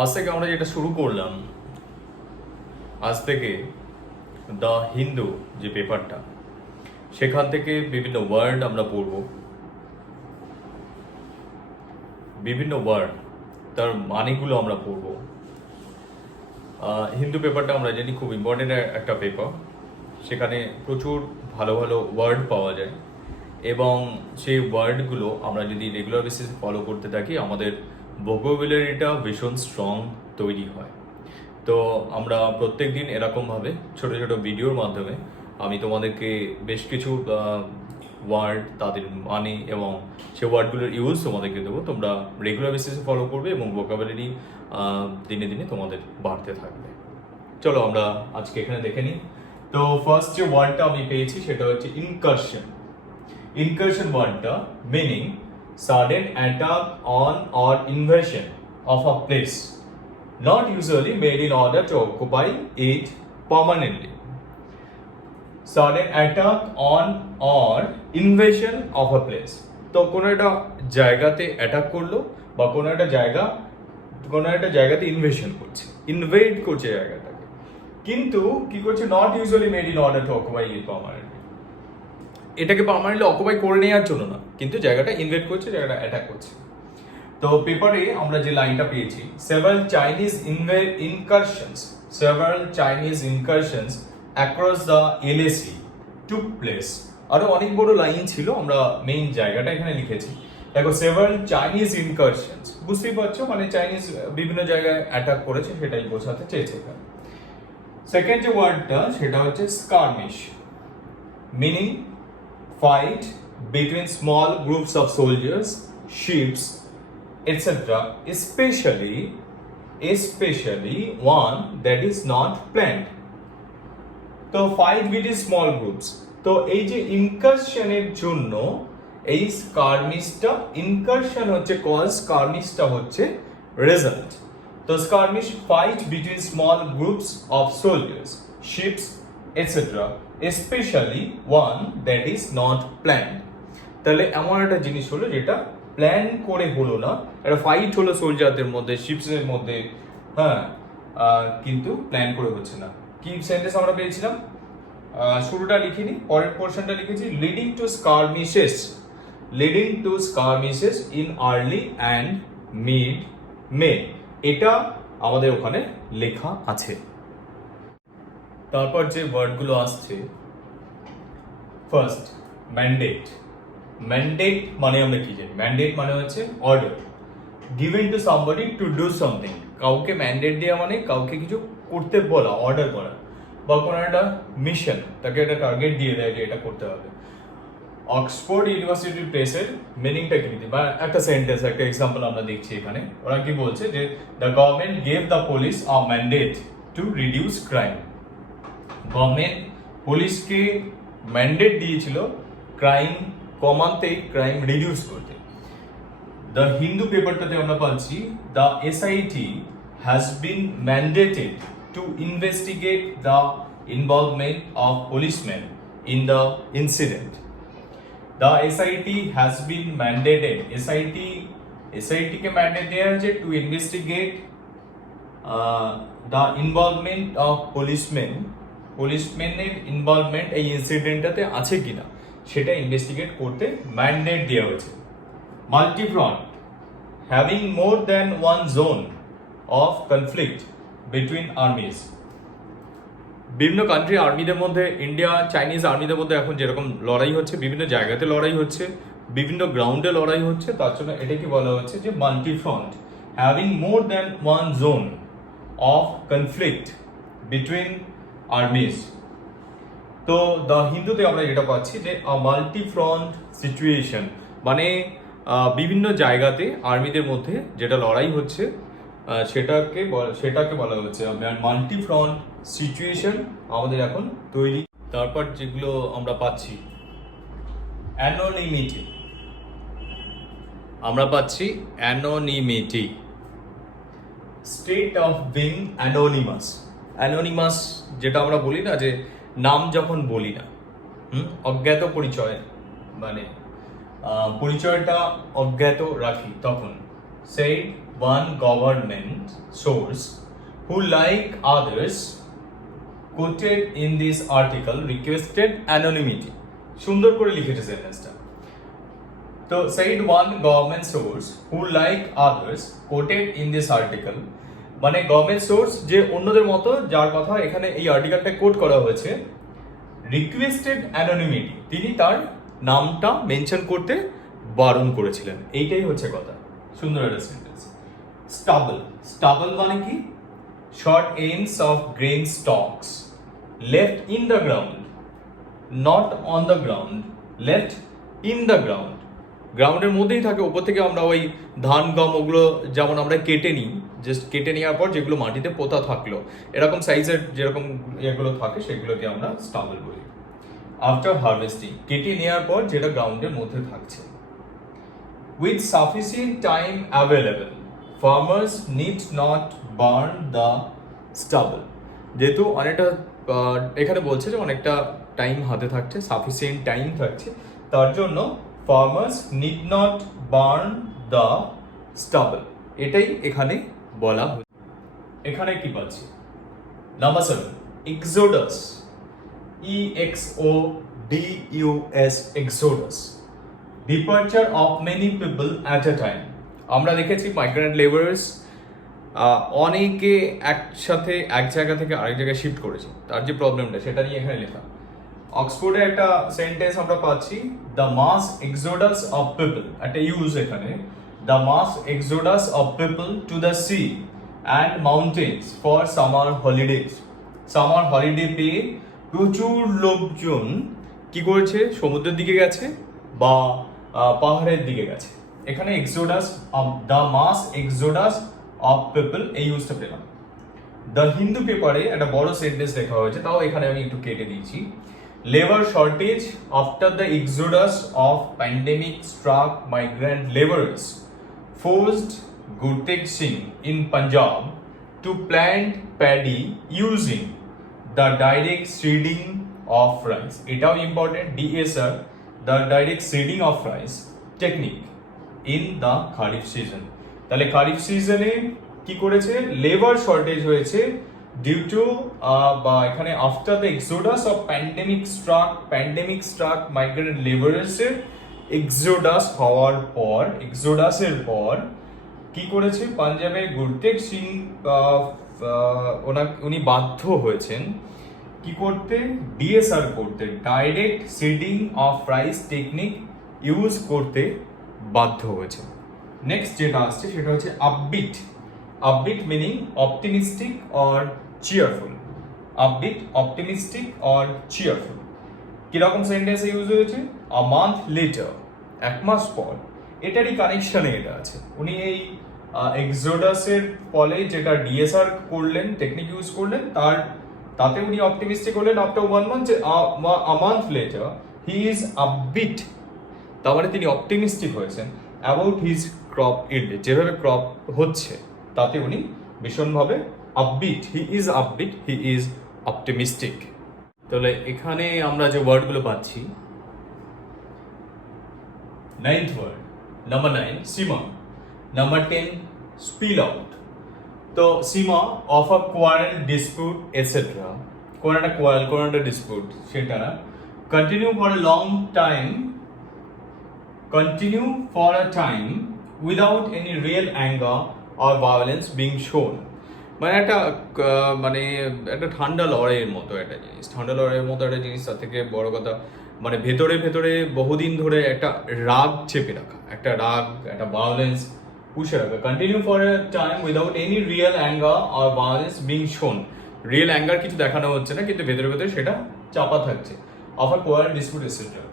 আজ থেকে আমরা যেটা শুরু করলাম, আজ থেকে দ্য হিন্দু যে পেপারটা, সেখান থেকে বিভিন্ন ওয়ার্ড আমরা পড়ব, বিভিন্ন ওয়ার্ড তার মানেগুলো আমরা পড়ব। হিন্দু পেপারটা আমরা জানি খুব ইম্পর্টেন্ট একটা পেপার, সেখানে প্রচুর ভালো ভালো ওয়ার্ড পাওয়া যায় এবং সেই ওয়ার্ডগুলো আমরা যদি রেগুলার বেসিসে ফলো করতে থাকি আমাদের ভোকাবুলারিটা ভীষণ স্ট্রং তৈরি হয়। তো আমরা প্রত্যেক দিন এরকমভাবে ছোট ছোট ভিডিওর মাধ্যমে আমি তোমাদেরকে বেশ কিছু ওয়ার্ড, তাদের মানে এবং সেই ওয়ার্ডগুলোর ইউজ তোমাদেরকে দেবো। তোমরা রেগুলার বেসিসে ফলো করবে এবং ভোকাবুলারি দিনে দিনে তোমাদের বাড়তে থাকবে। চলো আমরা আজকে এখানে দেখে নিই। তো ফার্স্ট যে ওয়ার্ডটা আমি পেয়েছি সেটা হচ্ছে ইনকারশন। ইনকারশন ওয়ার্ডটা meaning sudden attack on or invasion of a place not usually made in order to occupy it permanently. Sudden attack on or invasion of a place, তো কোনো একটা জায়গাতে অ্যাটাক করলো বা কোনো একটা জায়গাতে ইনভেশন করছে, ইনভেড করছে জায়গাটাকে, কিন্তু কি করছে, not usually made in order to occupy it permanently, এটাকে পার্মানেন্টলি অকুপাই করে নেওয়ার জন্য না, কিন্তু জায়গাটা ইনভেড করছে, জায়গাটা অ্যাটাক করছে। তো পেপারে আমরা যে লাইনটা পেয়েছি, several Chinese incursions across the LAC took place, আরো অনেক বড় লাইন ছিল, আমরা মেইন জায়গাটা এখানে লিখেছি। দেখো, several Chinese incursions, বুঝতেই পারছো, মানে চাইনিজ বিভিন্ন জায়গায় অ্যাটাক করেছে, সেটাই বোঝাতে চেয়েছে এখানে। সেকেন্ড যে ওয়ার্ডটা সেটা হচ্ছে স্কারমিশ, meaning fight between small groups of soldiers, ships, etc., especially one that is not planned. তো fight between small groups, তো এই যে ইনকারশনের জন্য এই স্কারমিশটা, ইনকারশন হচ্ছে কজ, স্কারমিশটা হচ্ছে রেজাল্ট। তো skirmish fight between small groups of soldiers, ships, etcetera, specially one that is not planned. তাহলে এমন একটা জিনিস হলো যেটা প্ল্যান করে হলো না, একটা ফাইট হলো সোলজারদের মধ্যে, শিপসের মধ্যে, হ্যাঁ, কিন্তু প্ল্যান করে হচ্ছে না। কি সেন্টেন্স আমরা পেয়েছিলাম, শুরুটা লিখিনি, পরের পোর্শনটা লিখেছি, leading to skirmishes in early and mid May, এটা আমাদের ওখানে লেখা আছে। তারপর যে ওয়ার্ডগুলো আসছে, ফার্স্ট ম্যান্ডেট। ম্যান্ডেট মানে আমরা কি জানি, ম্যান্ডেট মানে হচ্ছে order given to somebody to do something. কাউকে ম্যান্ডেট দেওয়া মানে কাউকে কিছু করতে বলা, অর্ডার করা, বা কোনো একটা মিশন, তাকে একটা টার্গেট দিয়ে দেয় যে এটা করতে হবে। অক্সফোর্ড ইউনিভার্সিটি প্রেসের মিনিংটা কি, বা একটা সেন্টেন্স, একটা এক্সাম্পল আমরা দেখছি এখানে। ওরা কি বলছে যে the government gave the police a mandate to reduce crime. Government পুলিশকে ম্যান্ডেট দিয়েছিল ক্রাইম কমাতে, ক্রাইম রিডিউস করতে। দ্য হিন্দু পেপারটাতে আমরা পাচ্ছি, the SIT has been mandated to investigate the involvement of policeman in the incident. The SIT has been mandated, SIT কে mandate দেওয়া হয়েছে to investigate the involvement of পুলিশম্যানের ইনভলভমেন্ট এই ইনসিডেন্টটাতে আছে কিনা সেটা ইনভেস্টিগেট করতে ম্যান্ডেট দেওয়া হয়েছে। Multifront, having more than one zone of conflict between armies. বিভিন্ন কান্ট্রি আর্মিদের মধ্যে, ইন্ডিয়া চাইনিজ আর্মিদের মধ্যে এখন যেরকম লড়াই হচ্ছে, বিভিন্ন জায়গাতে লড়াই হচ্ছে, বিভিন্ন গ্রাউন্ডে লড়াই হচ্ছে, তার জন্য এটাকে বলা হচ্ছে যে multifront, having more than one zone of conflict between armies. তো দ্য হিন্দুতে আমরা যেটা পাচ্ছি যে মাল্টিফ্রন্ট সিচুয়েশন, মানে বিভিন্ন জায়গাতে আর্মিদের মধ্যে যেটা লড়াই হচ্ছে সেটাকে বলা হচ্ছে মাল্টিফ্রন্ট সিচুয়েশন আমাদের এখন তৈরি। তারপর যেগুলো আমরা পাচ্ছি, অ্যানোনিমিটি, আমরা পাচ্ছি anonymity, state of being anonymous. Anonymous যেটা আমরা বলি না, যে নাম যখন বলি না, অজ্ঞাত পরিচয়, মানে পরিচয়টা অজ্ঞাত রাখি, তখন সেই one government source who, like others quoted in this article, requested anonymity. সুন্দর করে লিখেছে সেন্টেন্সটা। তো said one government source who, like others quoted in this article, মানে গভর্নমেন্ট সোর্স যে অন্যদের মতো যার কথা এখানে এই আর্টিকেলটা কোট করা হয়েছে, রিকোয়েস্টেড অ্যানোনিমিটি, তিনি তার নামটা মেনশন করতে বারণ করেছিলেন। এইটাই হচ্ছে কথা। সুন্দর একটা সেন্টেন্স। স্টাবল, স্টাবল মানে কি? Short ends of grain stocks left in the ground, not on the ground, left in the ground, গ্রাউন্ডের মধ্যেই থাকে। ওপর থেকে আমরা ওই ধান গম ওগুলো যেমন আমরা কেটে নিই, জাস্ট কেটে নেওয়ার পর যেগুলো মাটিতে পোতা থাকলো, এরকম সাইজের যেরকম এগুলো থাকে সেগুলোকে আমরা স্টাবল বলি। আফটার হারভেস্টিং, কেটে নেওয়ার পর যেটা গ্রাউন্ডের মধ্যে থাকছে। With sufficient time available, farmers need not burn the stable. যেহেতু অনেকটা এখানে বলছে যে অনেকটা টাইম হাতে থাকছে, সাফিসিয়েন্ট টাইম থাকছে, তার জন্য farmers need not burn the stable, এটাই এখানে বলা হচ্ছে। এখানে কি পাচ্ছি? Number 7, Exodus, EXODUS, Exodus, departure of many people at a time. আমরা দেখেছি মাইগ্রেন্ট লেবারার্স অনেকে একসাথে এক জায়গা থেকে আরেক জায়গায় শিফট করেছে, তার যে প্রবলেমটা সেটা নিয়ে এখানে লেখা। অক্সফোর্ডে একটা সেন্টেন্স আমরা পাচ্ছি, the mass exodus of people, একটা ইউজ এখানে, the mass exodus of people to the sea and mountains for summer holidays. Summer holiday পেয়ে প্রচুর লোকজন কি করেছে? সমুদ্রের দিকে গেছে বা পাহাড়ের দিকে গেছে। এখানে exodus, the mass exodus of people, এই ইউজটা পেলাম। দ্য হিন্দু পেপারে একটা বড় সেন্টেন্স লেখা হয়েছে, তাও এখানে আমি একটু কেটে দিয়েছি। Labor shortage after the exodus of pandemic struck migrant laborers forced Gurtek Singh in Punjab to plant paddy using the direct seeding of rice. এটাও important, DSR, the direct seeding of rice technique in the Kharif season. তাহলে খারিফ সিজনে কি করেছে? Labour shortage হয়েছে due to বা এখানে after the exodus of pandemic struck migrant লেবারার্সের exodus হওয়ার পর, এক্সোডাসের পর কি করেছে? পাঞ্জাবে গুরতেক সিং উনি বাধ্য হয়েছেন কি করতে? ডিএসআর করতে, direct seeding of rice technique use করতে বাধ্য হয়েছে। নেক্সট যেটা আসছে সেটা হচ্ছে upbeat. Upbeat meaning optimistic or cheerful. Upbeat, optimistic or cheerful. কিরকম সেন্টেন্সে ইউজ হয়েছে? আ মান্থ লেটার, এক মাস পর। এটারই কানেকশনে এটা আছে। উনি এই এক্সোডাসের ফলে যেটা ডিএসআর করলেন, টেকনিক ইউজ করলেন, তাতে উনি অপটিমিস্টিক হলেন। After 1 month, a month later he is upbeat, তার মানে তিনি অপটিমিস্টিক হয়েছেন অ্যাবাউট হিজ ক্রপ ইল্ড, যেভাবে ক্রপ হচ্ছে তাতে উনি ভীষণভাবে upbeat. He is upbeat, he is optimistic. তাহলে এখানে আমরা যে ওয়ার্ডগুলো পাচ্ছি, 9th word, number 9 simmer, number 10 spill out. তো simmer of a quarrel dispute etcetera, কোন একটা কোয়ারেল, কোন একটা ডিসপিউট, সেটা continue for a long time, continue for a time without any real anger or violence being shown. মানে একটা ঠান্ডা লড়াইয়ের মতো একটা জিনিস, ঠান্ডা লড়াইয়ের মতো একটা জিনিস। তার থেকে বড় কথা মানে ভেতরে ভেতরে বহুদিন ধরে একটা রাগ চেপে রাখা, একটা রাগ, একটা ভায়োলেন্স পুষে রাখা। Continue for A time without any real anger or violence being শোন। রিয়েল অ্যাঙ্গার কিছু দেখানো হচ্ছে না, কিন্তু ভেতরে ভেতরে সেটা চাপা থাকছে। Of a quarrel dispute etcetera.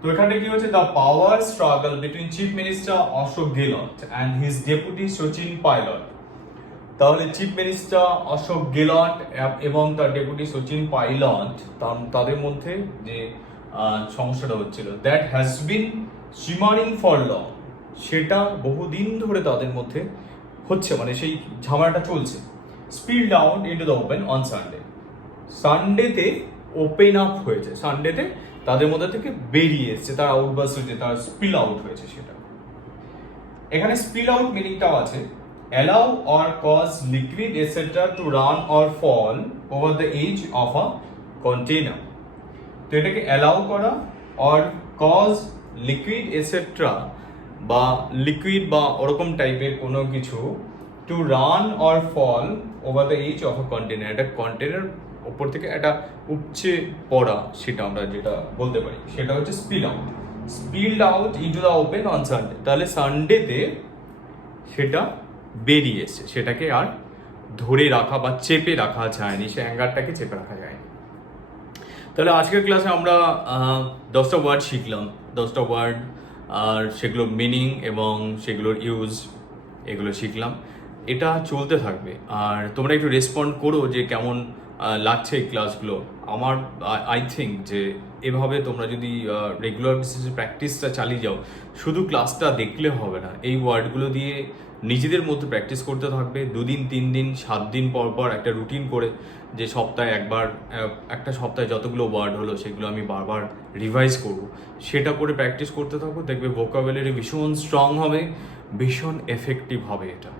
তো এখানে কি হচ্ছে? The power struggle between chief minister Ashok Gehlot and his deputy Sachin Pilot. তাহলে চিফ মিনিস্টার অশোক গেহলট এবং তার ডেপুটি সচিন পাইলট, তাদের মধ্যে যে সমস্যাটা হচ্ছিল, that has been simmering for long, সেটা বহুদিন ধরে তাদের মধ্যে হচ্ছে, মানে সেই ঝামেলাটা চলছে। Spilled out into the open on Sunday, সানডেতে ওপেন আপ হয়েছে, সানডেতে তাদের মধ্যে থেকে বেরিয়ে এসছে, তার আউটবার্স হয়েছে, তার স্পিল আউট হয়েছে। সেটা এখানে স্পিল আউট মিনিংটাও আছে। allow or cause liquid etc. to run or fall over the edge of a container. তো এটাকে অ্যালাউ করা or cause liquid etc. বা লিকুইড বা ওরকম টাইপের কোনো কিছু to run or fall over the edge of a container, একটা কন্টেনার ওপর থেকে একটা উপচে পড়া, সেটা আমরা যেটা বলতে পারি সেটা হচ্ছে spilled out into the open on Sunday. তাহলে সানডেতে সেটা বেরিয়ে এসছে, সেটাকে আর ধরে রাখা বা চেপে রাখা যায়নি, সে অ্যাঙ্গারটাকে চেপে রাখা যায়নি। তাহলে আজকের ক্লাসে আমরা 10টা ওয়ার্ড শিখলাম, 10টা ওয়ার্ড আর সেগুলোর মিনিং এবং সেগুলোর ইউজ এগুলো শিখলাম। এটা চলতে থাকবে আর তোমরা একটু রেসপন্ড করো যে কেমন লাগছে এই ক্লাসগুলো। আমার আই থিঙ্ক যে এভাবে তোমরা যদি রেগুলার বেসিসে প্র্যাকটিসটা চালিয়ে যাও, শুধু ক্লাসটা দেখলে হবে না, এই ওয়ার্ডগুলো দিয়ে নিজেদের মধ্যে প্র্যাকটিস করতে থাকবে। 2 দিন 3 দিন 7 দিন পর পর একটা রুটিন করে, যে সপ্তাহে একবার, একটা সপ্তাহে যতগুলো ওয়ার্ড হলো সেগুলো আমি বারবার রিভাইজ করব, সেটা করে প্র্যাকটিস করতে থাকবো। দেখবে ভোকাবুলারি ভীষণ স্ট্রং হবে, ভীষণ এফেক্টিভ হবে এটা।